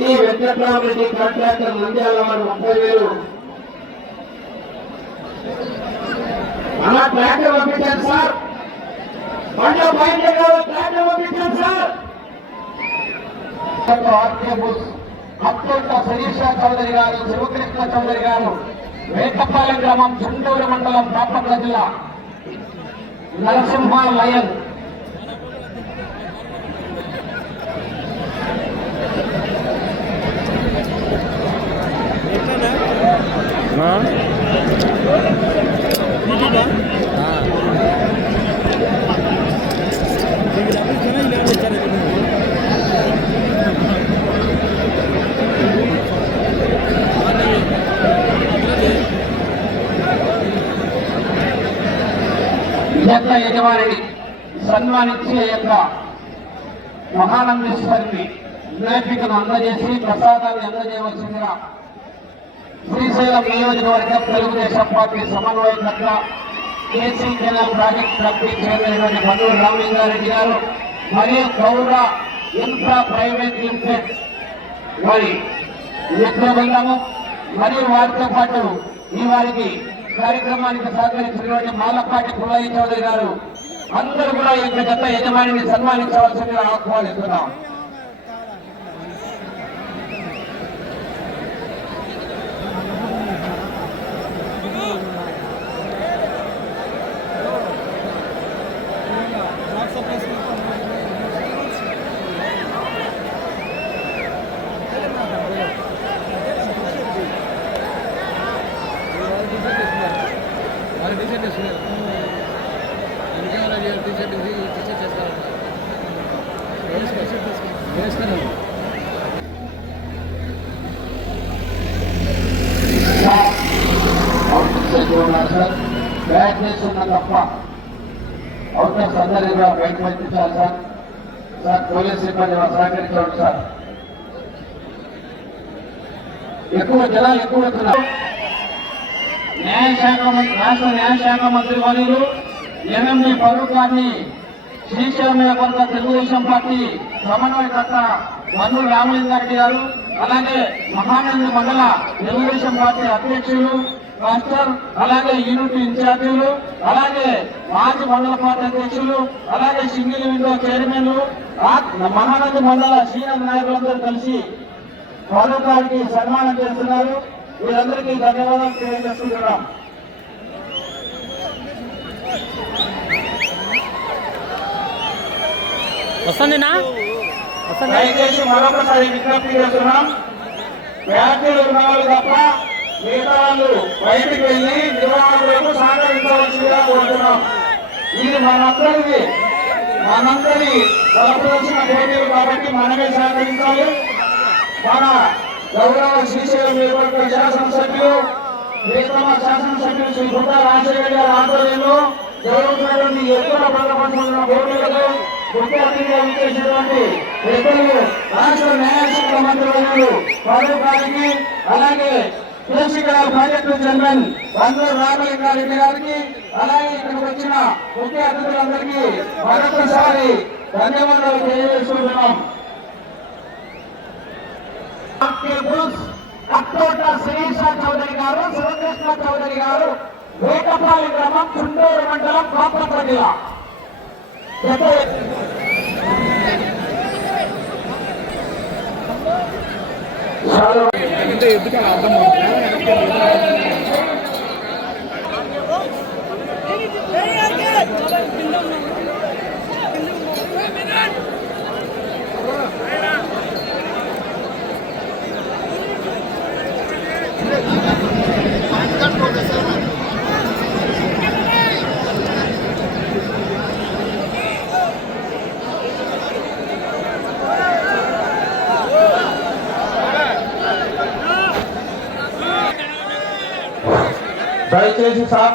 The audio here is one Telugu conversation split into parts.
టి వెంకట్రామరెడ్డి కాంట్రాక్టర్ నంద్యాల వారు ముప్పై వేలు. మన ట్రాక్టర్ పంపించారు సార్. పండ్ల పాయింట్ ట్రాక్టర్ పంపించారు సార్. అత్యంత శరీష చౌదరి గారు శివకృష్ణ చౌదరి గారు వేటపాలెం గ్రామం చుండూరు మండలం బాపట్ల జిల్లా నరసింహ లయన్. జట్ల యజమానిని సన్మానించే యొక్క మహానందేశ్వరిని జ్ఞాపికను అందజేసి ప్రసాదాన్ని అందజేయవలసిందిగా శ్రీశైలం నియోజకవర్గం తెలుగుదేశం పార్టీ సమన్వయకర్త KC canal project committee chairman Madhura Ramalinga Reddy గారు మరియు గౌర ఇన్ఫ్రా ప్రైవేట్ లిమిటెడ్. వారి మిత్ర బృందము మరియు వారితో పాటు ఈ వారికి కార్యక్రమానికి సహకరించినటువంటి మాలపాటి పుల్లయ్య చౌదరి గారు అందరూ కూడా ఈ యొక్క జత యజమానిని సన్మానించవలసిందిగా ఆహ్వానిస్తున్నాం. సార్ బ్యాట్ చేస్తున్న తప్ప అవుటర్ సందర్భంగా బయటకు పంపించాలి సార్ సార్ పోలీస్ సిబ్బంది సహకరించండి సార్ ఎక్కువ జనాలు ఎక్కువ వెళ్తున్నారు న్యాయశాఖ మంత్రి రాష్ట్ర న్యాయశాఖ మంత్రి వర్యులు ఎంఎండి ఫరూక్ గారిని శ్రీశైలం నియోజకవర్గ తెలుగుదేశం పార్టీ సమన్వయకర్త మన్ను రామలింగారెడ్డి గారు అలాగే మహానంద మండల తెలుగుదేశం పార్టీ అధ్యక్షులు మాస్టర్ అలాగే యూనిట్ ఇన్ఛార్జీలు అలాగే మాజీ మండల పార్టీ అధ్యక్షులు అలాగే సింగిల్ విండో చైర్మన్లు మహానంద మండల సీనియర్ నాయకులందరూ కలిసి ఫరూక్ గారికి సన్మానం చేస్తున్నారు. వీరందరికీ ధన్యవాదాలు తెలియజేస్తున్నాం వస్తుందినా? వస్తుంది దయచేసి మరొకసారి విజ్ఞప్తి చేస్తున్నాం. వ్యాఖ్యలు ఉన్న వాళ్ళు తప్ప మిగతా వాళ్ళు బయటికి వెళ్ళి నిర్వాహకులకు సహకరించవలసిందిగా కోరుతున్నాం. ఇది మనందరిది మనందరి తలపవలసిన పోటీలు కాబట్టి మనమే సహకరించాలి. మన గౌరవ శ్రీశైలం నియోజకవర్గ శాసనసభ్యులు ప్రియతమ శాసనసభ్యులు శ్రీ గుండా రాజశేఖర్ గారి ఆధ్వర్యంలో జరుగుతున్నటువంటి ఎక్కువ బలపడుతున్న పోటీలకు ముఖ్య అతిథిగా విచ్చేసినటువంటి పెద్దలు రాష్ట్ర న్యాయశాఖ మంత్రులు ఫరూక్ గారికి అలాగే KCR project chairman Banduru Ramalinga Reddy గారికి అలాగే ఇక్కడికి వచ్చిన ముఖ్య అతిథులందరికీ మరొకసారి ధన్యవాదాలు తెలియజేస్తున్నాం అక్కోట శిరీష చౌదరి గారు శివకృష్ణ చౌదరి గారు వేటపాలి గ్రామం చుండూరు మండలం బాపట్ల జిల్లా. జత దయచేసి సార్.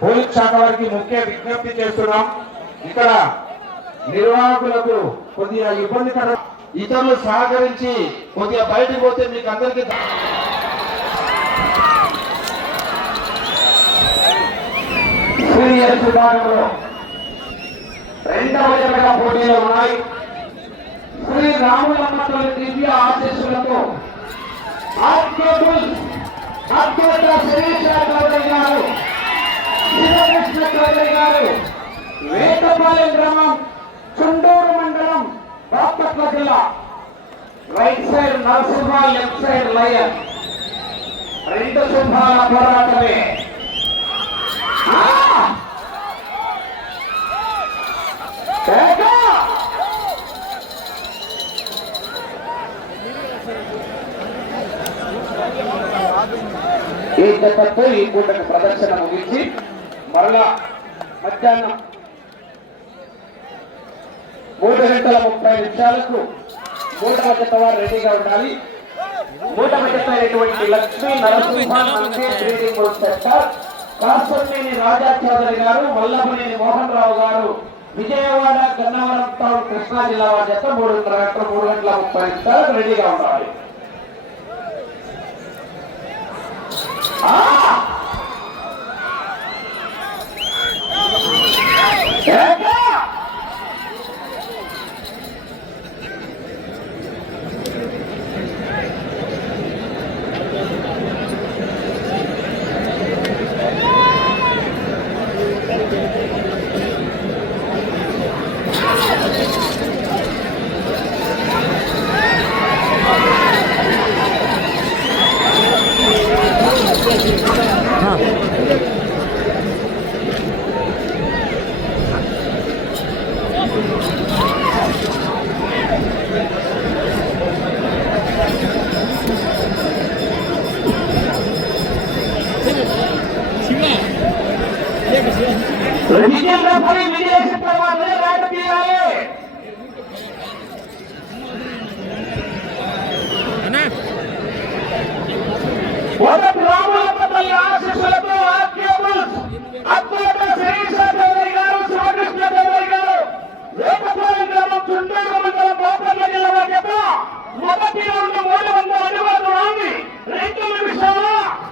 పోలీస్ శాఖ వారికి ముఖ్య విజ్ఞప్తి చేస్తున్నాం. ఇక్కడ నిర్వాహకులకు కొద్దిగా ఇబ్బందికర ఇతరులు సహకరించి కొద్దిగా బయటకు పోతే మీకు అందరికీ సీనియర్ విభాగంలో రెండవ జరగ పోటీలు ఉన్నాయి. శ్రీ రాములమ్మ దివ్య ఆశీస్సులతో నిమిషాలకు ఆర్కేబుల్ అత్యంత శిరీష చౌదరి గారు శివకృష్ణ చౌదరి గారు వేటపాలెం గ్రామం చుండూరు మండలం బాపట్ల జిల్లా. Right side Narasimha left side lion. రెండు సింహాల పోరాటమే. ఆ! ఈ జతతో ఈ పూటకు ప్రదర్శన ముగించి మరలా మధ్యాహ్నం మూడు గంటల ముప్పై నిమిషాలకు మూడవ జత వారు రెడీగా ఉండాలి. మూడవ జత అయినటువంటి లక్ష్మీ నరసింహ రాజా చౌదరి గారు వల్లభనేని మోహన్ రావు గారు విజయవాడ గన్నవరం టౌన్ కృష్ణా జిల్లా వారి జత మూడున్నర గంటల మూడు గంటల ముప్పై నిమిషాలకు రెడీగా ఉండాలి. ఆ! కేక! విజయం రెఫరీ విజయేసిన తర్వాతనే రేట తీయాలి అన్నా మొదటి రాములమ్మ తల్లి ఆశీస్సులతో ఆర్కేబుల్స్ అద్భుత శిరీష చౌదరి గారు శివకృష్ణ చౌదరి గారు వేపపాలెం గ్రామం చుండూరు మండలం బాపట్ల జిల్లా వారి యొక్క మొదటి రెండు మూడు వందల అడుగుల దూరాన్ని రెండు నిమిషాల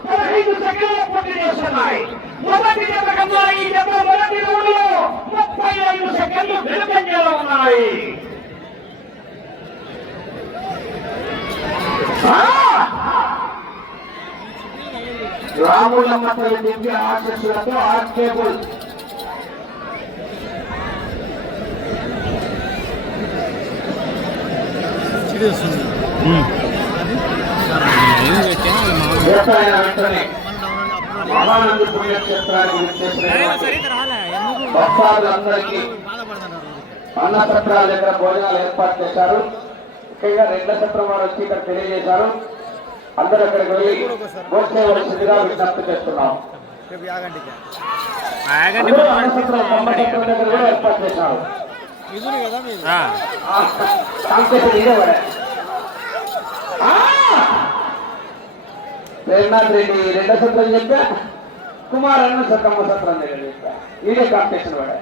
పదహైదు సెకండ్ల పూర్తి చేస్తున్నాయి మొదటి జత కన్నా ఈ జత మొదటి రౌండ్లో ముప్పై ఐదు సెకండ్లు వెనుకంజలో ఉన్నాయి ఆ! రాములమ్మ తల్లి దివ్య ఆశస్సులతో ఆర్కేబుల్ ఎప్పుడైన పుణ్యక్షేత్రానికి విచ్చేసిన భక్తాదులందరికీ అన్న సత్రాల దగ్గర భోజనాలు ఏర్పాటు చేశారు? ముఖ్యంగా రెండ సత్రం వారు వచ్చి ఇక్కడ తెలియజేశారు. అందరూ అక్కడికి వెళ్ళి భోజనవలసిందిగా విజ్ఞప్తి చేస్తున్నాం. ఏర్పాటు చేశారు. సాంకేతిక ఇదే రేనాథ్ రెడ్డి రెండో సత్రం చెప్పా? కుమార్ అన్న సత్రమ్మ సత్రం దగ్గర చెప్పా. ఇదే కాంపిటీషన్ వాడే!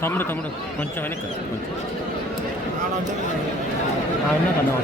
తమ్ముడు తమ్ముడు కొంచెం వెనక్కి కొంచెం. ఆయన కన్నా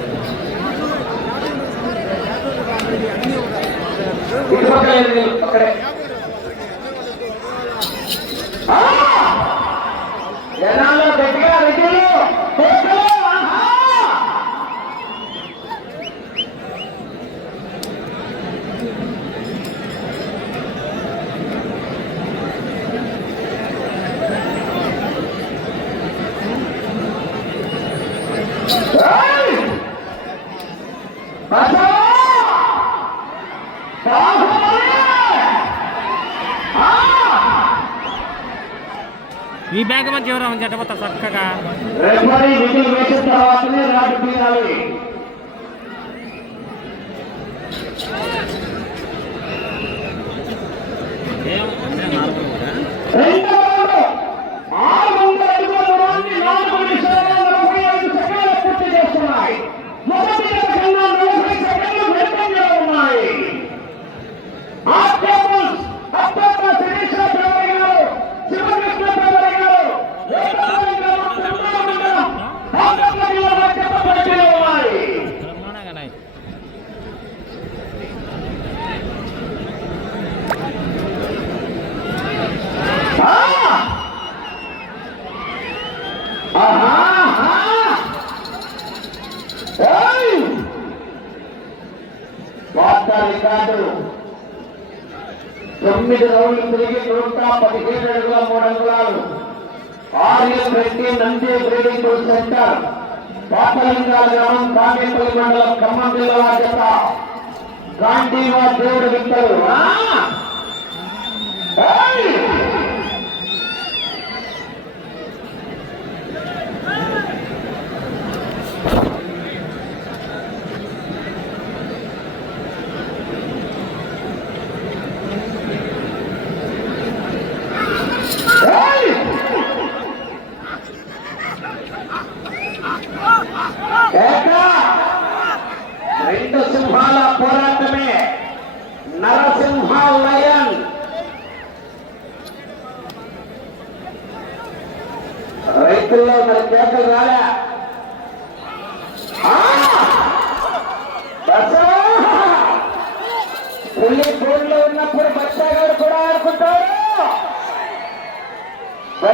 ఈ బ్యాగ్ మంచి ఎవరు అట్టపోతా చక్కగా. రెఫరీ విధులు వేసిన తర్వాతనే రాటు తీయాలి ఏం అంటే నార్మల్గా రెండవ రౌండ్ ఆరు వందల అడుగుల దూరాన్ని నాలుగు నిమిషాల నలభై ఐదు సెకండ్లు పూర్తి చేస్తున్నాయి మొదటి జత కన్నా నలభై సెకండ్లు వెనుకంజలో ఉన్నాయి ఆ టేబుల్స్ అత్యంత శిరీష చౌదరి గారు శివకృష్ణ చౌదరి గారు వేటపాలెం గ్రామం, తిరుమల మండలం, బాపట్ల జిల్లా చెప్పబడిలో ఉన్నాయి తొమ్మిది రౌండ్లు తిరిగి నూట పదిహేను అడుగుల మూడు అంగుళాలు ఆర్యన్ రెడ్డి నంది బ్రీడింగ్ సెంటర్ పాతలింగాల గ్రామం మండలం ఖమ్మం జిల్లా జత గాంధీవా దేవుడు వింటారు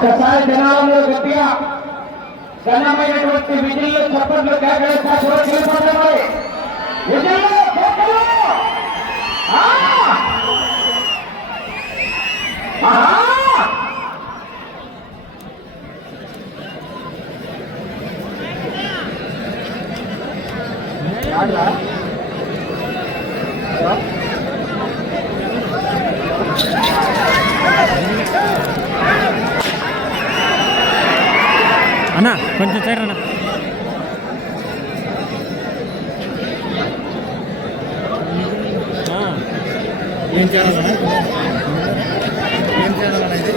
ఒకసారి జనాలంలో గట్టిగా ఘనమైనటువంటి విధుల్లో చప్పట్లు కేకలేస్తా చూడగలిగిపోతారు విధుల్లో కేకలు ఆ! ఆహా! అన్న కొంచెం సైడ్ ఏం చేయాలన్నా ఏం చేయాలన్నా ఇది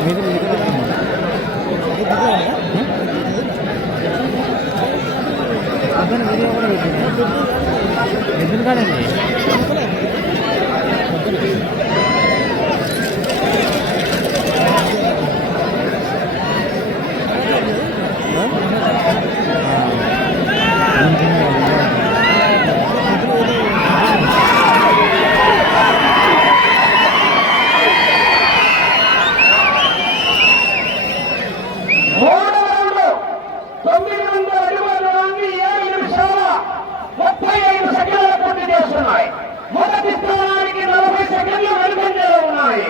ఎదురు కాదండి మూడు రౌండ్లు తొమ్మిది వందల అడుగుల నుండి ఏడు నిమిషాల ముప్పై ఐదు సెకండ్ల పూర్తి చేస్తున్నాయి మొదటి స్థానానికి నలభై సెకండ్లు వెనుకంజలో ఉన్నాయి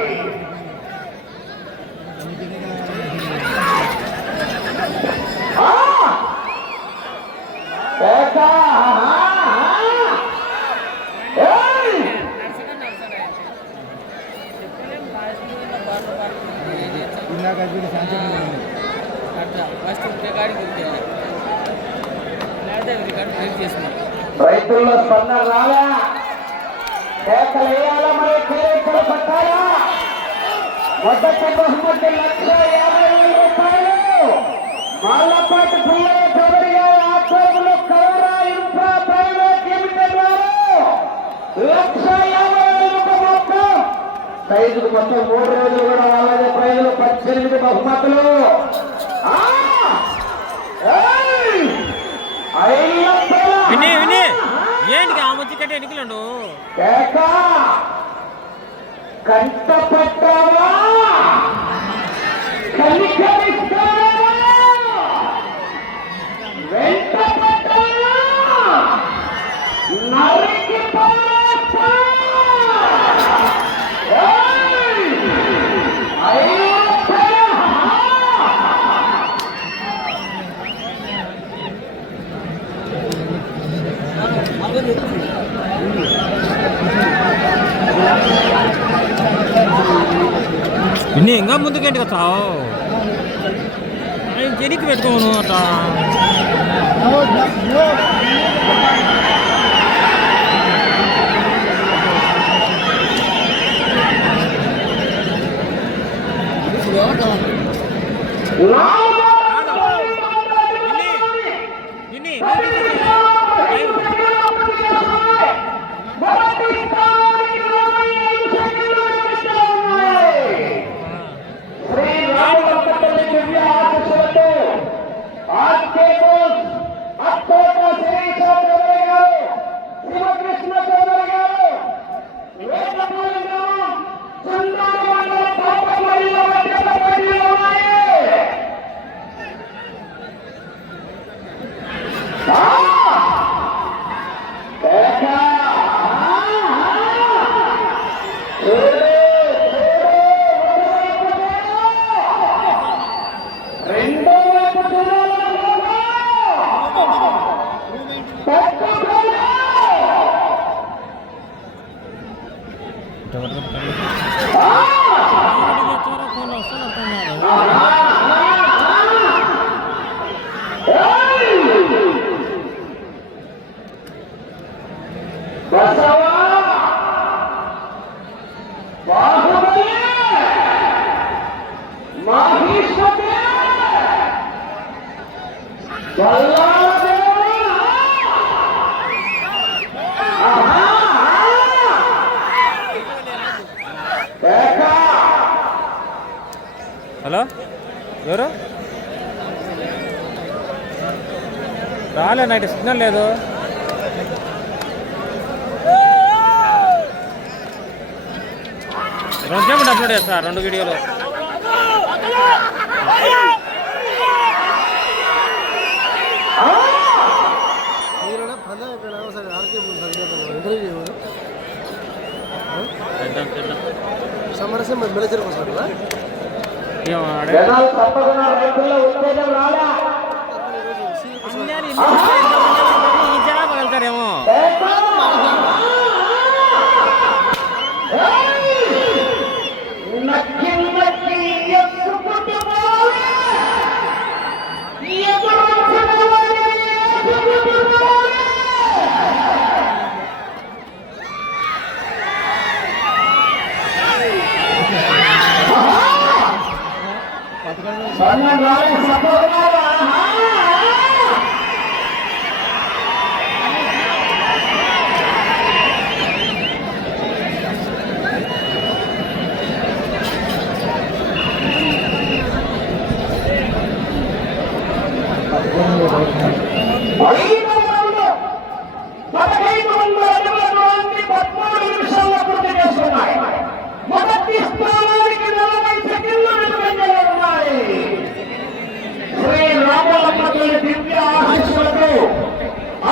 ఆ! ఏక! ఆహా! ఆహా! ఏయ్! ఇందాక చూడు శాంతి అట్లా ఫస్ట్ రికార్డు గుర్తే లేదా రికార్డు బ్రేక్ చేస్తున్నాం రైతుల్లో స్పందన రాలా కేకలు వేయాలా మరి కేకలు పట్టాలా మొదటి బహుమతి లక్ష యాభై వేల రూపాయలు మాలపాటి పుల్లయ్య చౌదరి గారి ఆధ్వర్యంలో కౌరా ఇన్ఫ్రా ప్రైవేట్ లిమిటెడ్ వారు లక్ష యాభై వేల రూపాయలు మొత్తం సైజుకు మొత్తం మూడు రోజులు కూడా వాళ్ళదే ప్రైజులు. పద్దెనిమిది బహుమతులు! విని విని. ఏంటి ఆ కంటే ఎన్నికలు కేక! కంట పట్టావా విని ఇంకా ముందుకేంటి కదా ఎనికి పెట్టుకోను అట్లా. విని హలో? ఎవరు? రాలే నైట్ సిగ్నల్ లేదు. రెండు గేమ్లు అప్లోడ్ చేస్తా రెండు వీడియోలు. మీరు పదే ఇక్కడ సరే చేద్దాం ఇంటర్వ్యూ ఏం ఆడే. జనాలు తప్పకుండా రైతుల్లో ఉత్తేజం రాలా ఈ జనాభా వెళ్తారేమో ఏకా నక్కి నక్కి ఎక్కుకుంటూ పోవాలి ఎదురొచ్చిన వాడిని ఎక్కుకుంటూ పోవాలి సన్న రాని సపోర్టున్నారా ఐదు వందలు పదహైదు వందల అడుగులటువంటి పదమూడు నిమిషాల్లో పూర్తి చేస్తున్నాయి మొదటి స్థానానికి నలభై సెకండ్లు వెనుకంజలో ఉన్నాయి శ్రీ రామలమ్మ తల్లి దివ్య ఆశీస్సులతో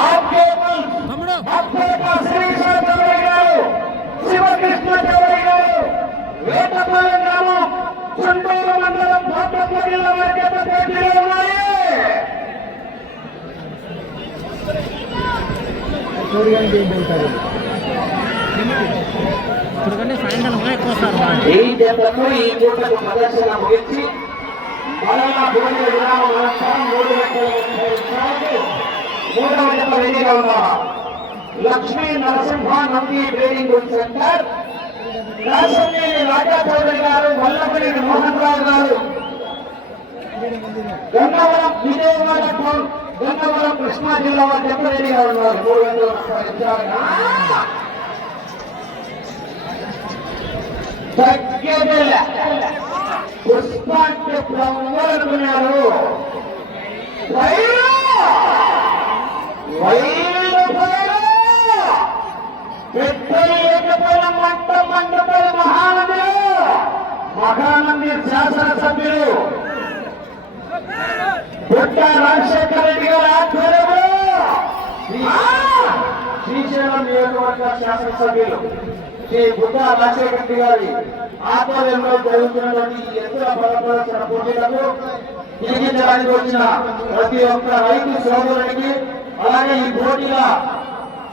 ఆర్కేబుల్ తమ్ముడు అప్పేట శ్రీకృష్ణ చౌదరి గారు శివకృష్ణ చౌదరి గారు వేటపాలెం గ్రామం చుంటూరు మండలం కోటప్ప జిల్లా వారి పోటీలో ఉన్నాయి ఇప్పుడు కంటే సాయంకాలం ఎక్కువ ఈ జతకు ఈ ప్రదర్శన ముగించి లక్ష్మీ నరసింహ నంది ట్రైనింగ్ సెంటర్ రాసంనేని రాజా చౌదరి గారు వల్లపల్లి మోహన్ రావు గారు గన్నవరం విజయవాడ ఇంతవరకు కృష్ణా జిల్లా వారి జత రెడీగా ఉన్నారు. మూడు వందల ముప్పై నిమిషాలుగా తగ్గేదేల. పుష్పాంటి బ్రహ్మనుకున్నారు వైరు! మహానంది శాసనసభ్యులు పుట్ట రాజశేఖర రెడ్డి గారి ఆధ్వర్యంలో! శ్రీశైలం నియోజకవర్గ శాసనసభ్యులు శ్రీ బుద్ధ రాజశేఖర రెడ్డి గారి ఆధ్వర్యంలో జరుగుతున్నటువంటి ఎత్తుల బలపడాల్సిన పోటీలకు తిరిగించడానికి వచ్చిన ప్రతి ఒక్క రైతు సోదరుడికి అలాగే ఈ పోటీల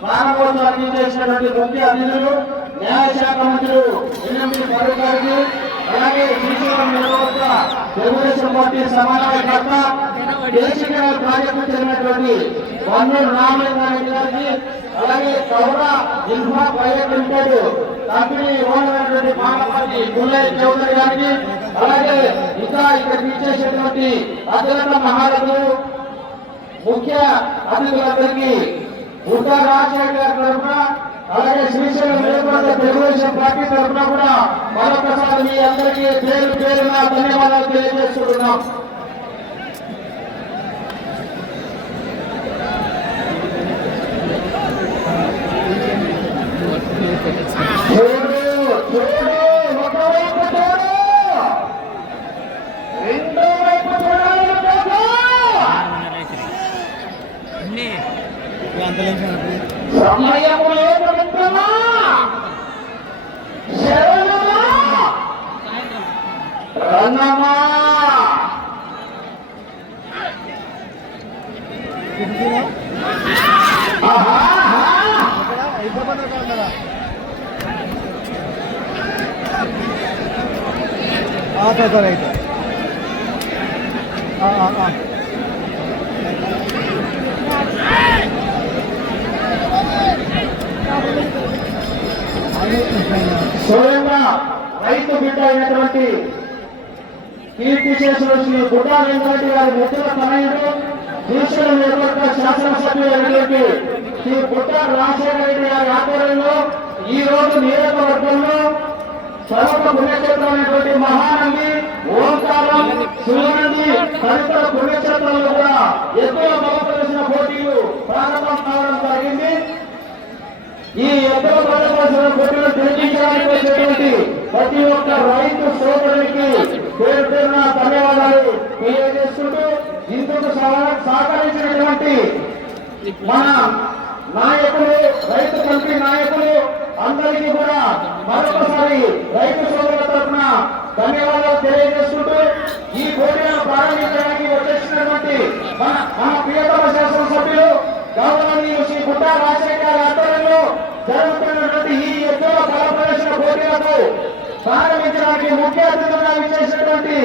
ప్రారంభోత్సవానికి చేసినటువంటి ముఖ్య అతిథులు న్యాయశాఖ మంత్రులు ఫరూక్ గారికి అలాగే శ్రీశైలం నియోజకవర్గ తెలుగుదేశం పార్టీ సమన్వయకర్త కేసీఆర్ ప్రాజెక్టు చెందినటువంటి వన్నూరు రామలింగారెడ్డి గారికి అలాగే కౌర infra private limited company owner అయినటువంటి మానపాటి పుల్లయ్య చౌదరి గారికి అలాగే ఇంకా ఇక్కడ ఇచ్చేసేటువంటి అత్యంత మహారాజు ముఖ్య అతిథులందరికీ ఉత్తర రాజశేఖర్ గారి తరఫున అలాగే శ్రీశైలం నియోజకవర్గ తెలుగుదేశం పార్టీ తరఫున కూడా మరొకసారి మీ అందరికీ పేరు పేరున ధన్యవాదాలు తెలియజేస్తున్నాం చూడు చూడు ఒకవైపు చూడు రెండో వైపు చూడాలి బాబు. అన్నీ సమయము లేదు మిత్రమా శరణమా రణమా అయితే స్వయంగా రైతు బిడ్డ అయినటువంటి కీర్తి చేసిన శ్రీ గుడ్డా వెంకరెడ్డి గారి మిత్రుల తనయుడు దేశం నియోజకవర్గ శాసనసభ్యులు శ్రీ పుట్ట రాజశేఖర రెడ్డి గారి ఆధ్వర్యంలో ఈ రోజు నియోజకవర్గంలో సర్వ పుణ్యక్షేత్రమైనటువంటి మహానంది ఓంకారం శివనంది తదితర పుణ్యక్షేత్రాల్లో కూడా ఎక్కువ బలపరిచిన పోటీలు ప్రారంభం కావడం జరిగింది. ఈ ఎద్దల బలపరిచిన పోటీలు తెలియజేయడానికి ప్రతి ఒక్క రైతు సోదరునికి పేరు పేరున ధన్యవాదాలు తెలియజేస్తుంటూ ఇందుకు సహకరించినటువంటి మన నాయకులు రైతు కమిటీ నాయకులు అందరికీ కూడా మరొకసారి రైతు సోదరుల తరఫున ధన్యవాదాలు తెలియజేస్తుంటూ ఈ పోటీలను ప్రారంభించడానికి వచ్చేసినటువంటి మన మన ప్రియతమ శాసనసభ్యులు గౌరవనీయులు శ్రీ గుట్టా రాజశేఖర్ ఆధ్వర్యంలో జరుగుతున్నటువంటి ఈ ఎద్దుల బల ప్రదర్శన పోటీలకు ప్రారంభించడానికి ముఖ్య అతిథులుగా విచ్చేసినటువంటి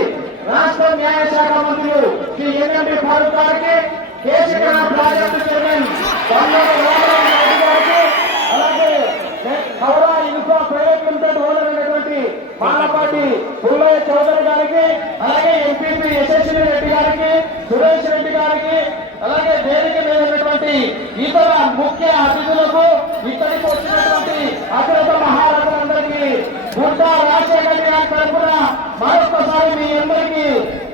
రాష్ట్ర న్యాయ శాఖ మంత్రులు శ్రీ ఎన్ఎండి ఫారూక్ గారికి కేసీఆర్ ప్రాజెక్టు చైర్మన్ గారికి అలాగే Howrah infra private limited owner అయినటువంటి మానపాటి పుల్లయ్య చౌదరి గారికి అలాగే ఎంపీపీ యశస్వి రెడ్డి గారికి సురేష్ రెడ్డి గారికి అలాగే వేదిక లేనటువంటి ఇతర ముఖ్య అతిథులకు ఇక్కడికి వచ్చినటువంటి అగ్రత మహారథులందరికీ గుడ్డ రాజశేఖర్ గారి తరఫున మరొకసారి మీ అందరికీ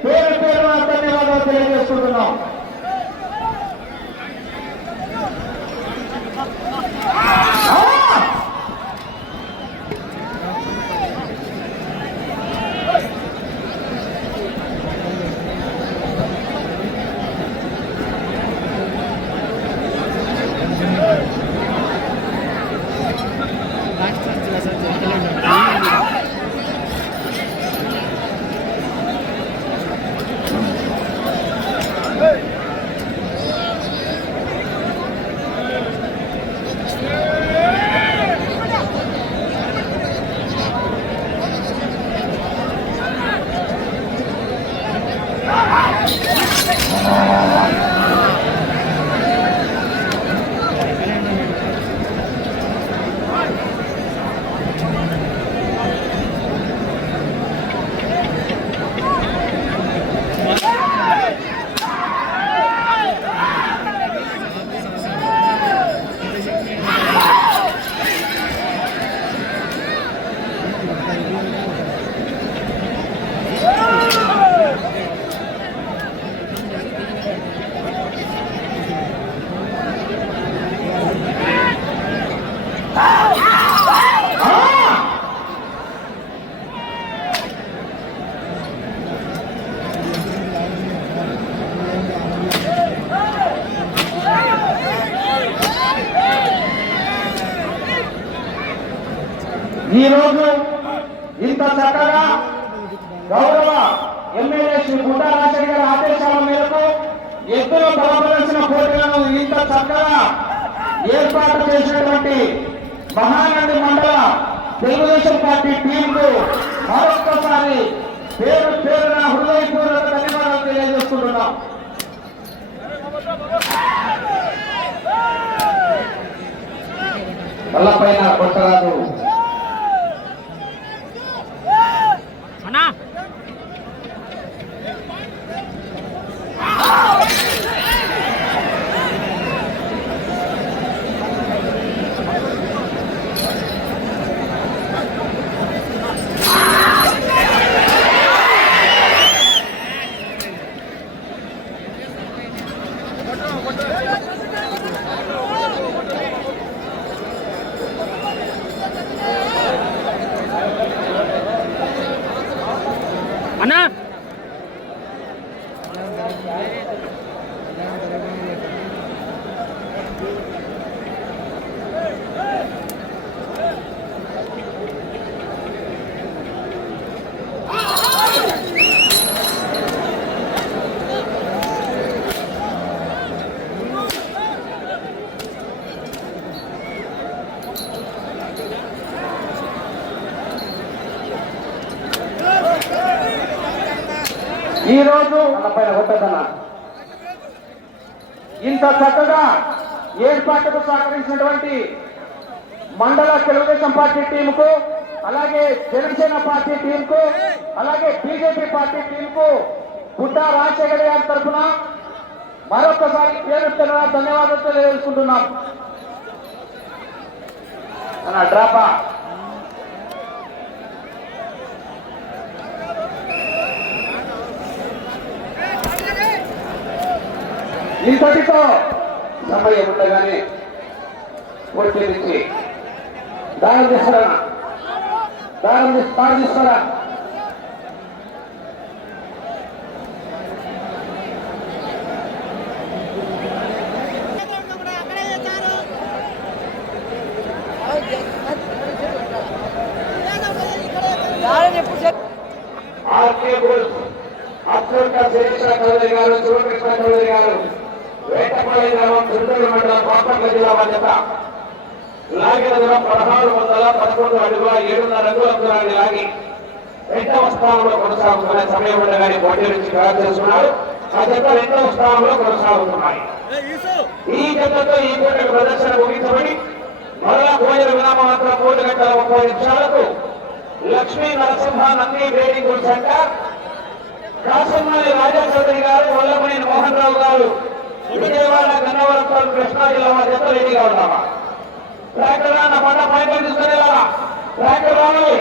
పేరు పేరున ధన్యవాదాలు తెలియజేస్తున్నాం ఈరోజు ఇంత చక్కగా గౌరవ ఎమ్మెల్యే శ్రీ గుడ్డా రాజశేఖర గారి ఆదేశాల మేరకు ఎద్దులు బలపడాల్సిన పోటీలను ఇంత చక్కగా ఏర్పాటు చేసినటువంటి మహానంది మండల తెలుగుదేశం పార్టీ టీంకు మరొక్కసారి పేరు పేరున హృదయపూర్వక ధన్యవాదాలు తెలియజేస్తున్నాం కళ్ళపైన కొట్టరాదు అన్నా అన్నా ఈరోజు రోజు పైన ఇంత చక్కగా ఏర్పాటుకు సహకరించినటువంటి మండల తెలుగుదేశం పార్టీ టీంకు అలాగే జనసేన పార్టీ టీంకు అలాగే బీజేపీ పార్టీ టీంకు గుడ్డా రాజశేఖర్ గారి తరఫున మరొకసారి పేరు ధన్యవాదాలు తెలియజేసుకుంటున్నాం. డ్రాపా. ఇంతటితో సమయం ఉండగానే ఒట్టి నుంచి దారం చేస్తారా దారం చేసి దానం చేస్తారా ఆర్కే బోస్ అత్యంత చరిత్ర చౌదరి గారు చూడ కృష్ణ చౌదరి గారు. వేటపల్లి గ్రామం తిరుపతి మండలం బాపట్ల జిల్లా బాధ్యత లాగిన దూరం పదహారు వందల పదకొండు అడుగుల ఏడున్నర అడుగుల దూరాన్ని లాగి రెండవ స్థానంలో కొనసాగుతున్న సమయం ఉండగానే పోటీ నుంచి ఖరారు చేస్తున్నారు ఆ జత రెండవ స్థానంలో కొనసాగుతున్నాయి. ఈ జతతో ఈ పోటీకి ప్రదర్శన ముగించబడి మరలా భోజన విరామం మాత్రం మూడు గంటల ముప్పై నిమిషాలకు లక్ష్మీ నరసింహ నంది ట్రేడింగ్ సెంటర్. కాసమ్మాని రాజా చౌదరి గారు వల్లమనేని మోహన్ రావు గారు విజయవాడ గన్నవరం కృష్ణా జిల్లా వారి రెడీగా ఉన్నామా ట్రాక్టర్ అన్న పంట పైకి తీసుకుని ట్రాక్టర్ రావాలి.